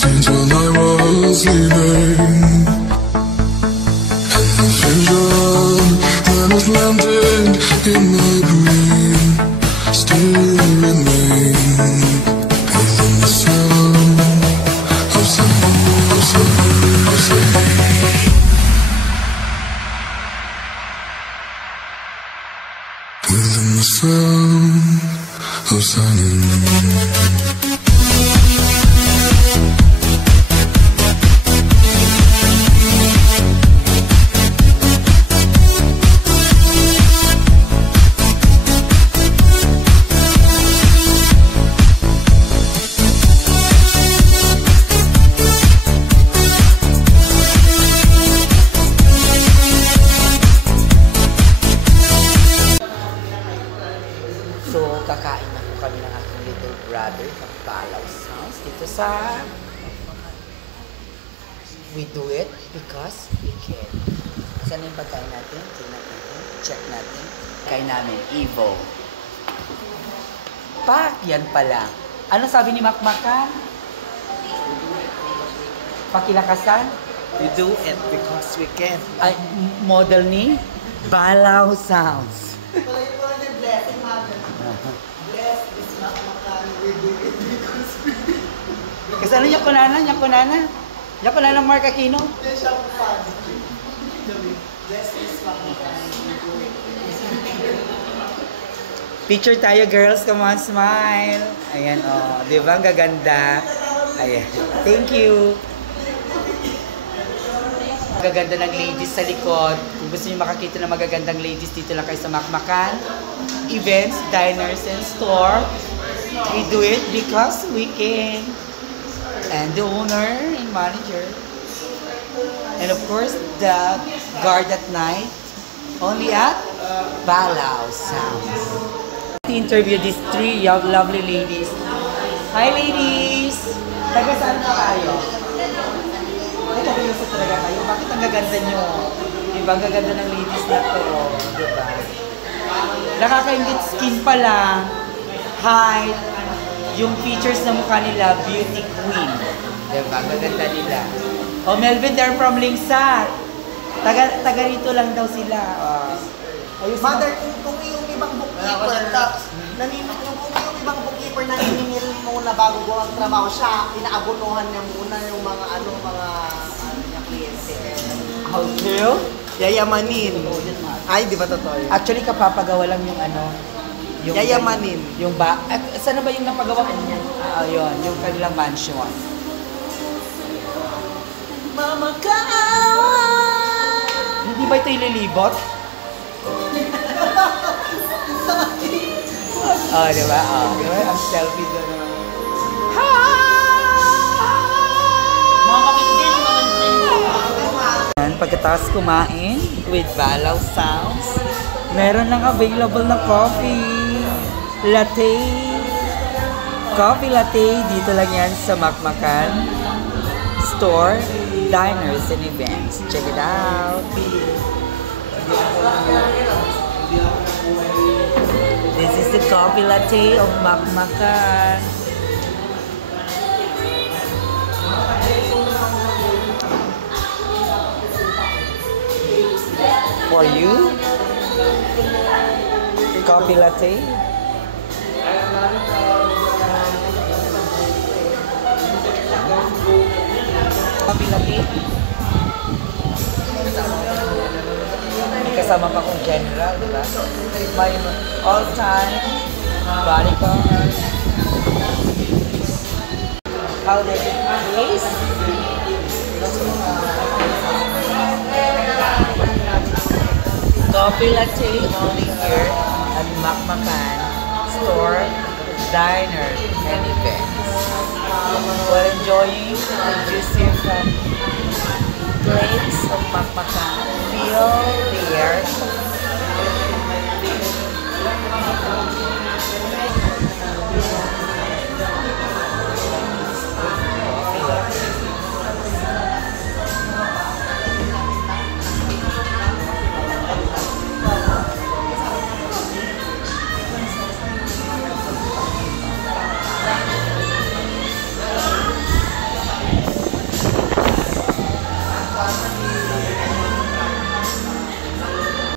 seen till I was leaving, and the vision that has landed in my brain still remain within the sound of within the sound of silence. So, kakain na po kami ng aking little brother ng Balaw Sounds dito sa We Do It Because We Can. Saan yung pagkain natin? Tingnan natin. Check natin. Kain namin, Evo. Yan pala. Ano sabi ni Makmakan? Pakilakasan? We do it because we can. Ay, model ni Balaw Sounds. Kasi ano yung kunana? Yung kunana Mark Aquino? Picture tayo girls, come on, smile. Ayan oh, di ba ang gaganda? Ayan, thank you. Magaganda ng ladies sa likod. Kung gusto niyo makakita ng magagandang ladies, dito lang kayo sa Makmakan Events, Diners, and Store. We do it because we can. And the owner and manager. And of course, the guard at night. Only at Balaw Sounds. To interview these three lovely ladies. Hi ladies! Taga saan na kayo? Ay, taga-lusa talaga kayo. Bakit ang gaganda nyo? Diba? Ang gaganda ng ladies na to. Diba? Nakaka-ingit skin pa lang. Height. Yung features na mukha nila, beauty queen. Diba? Gaganda nila. Oh, Melvin, they're from Lingsat. Taga rito lang daw sila. Mother, kung yung ibang bookkeeper, yung ibang bookkeeper na ininil mo na bago go ang trabaho siya, inaabunuhan niya muna yung mga niya kliyente. How true? Yayamanin. Ay, di ba totoo yun? Actually, kapapagawa lang yung yung yayamanin. Yung saan na ba yung napagawa ko niya? Yun, yung kanilang mansion. Mama Kaawa! Hindi ba ito ililibot? Diba? Diba? Ang selfie doon naman. Pagkatapos kumain with Balaw Sounds, meron lang available na coffee latte. Coffee latte, dito lang yan sa Makmakan Store, Diners and Events. Check it out. This is the coffee latte of Makmakan. For you, coffee latte. Coffee latte. May kasama pa kong general, di ba? My all-time bodyguard. How does it taste? Coffee latte only here at Makmakan Store, Diner, and Events. While enjoying the juicy from place of Makmakan, feel the air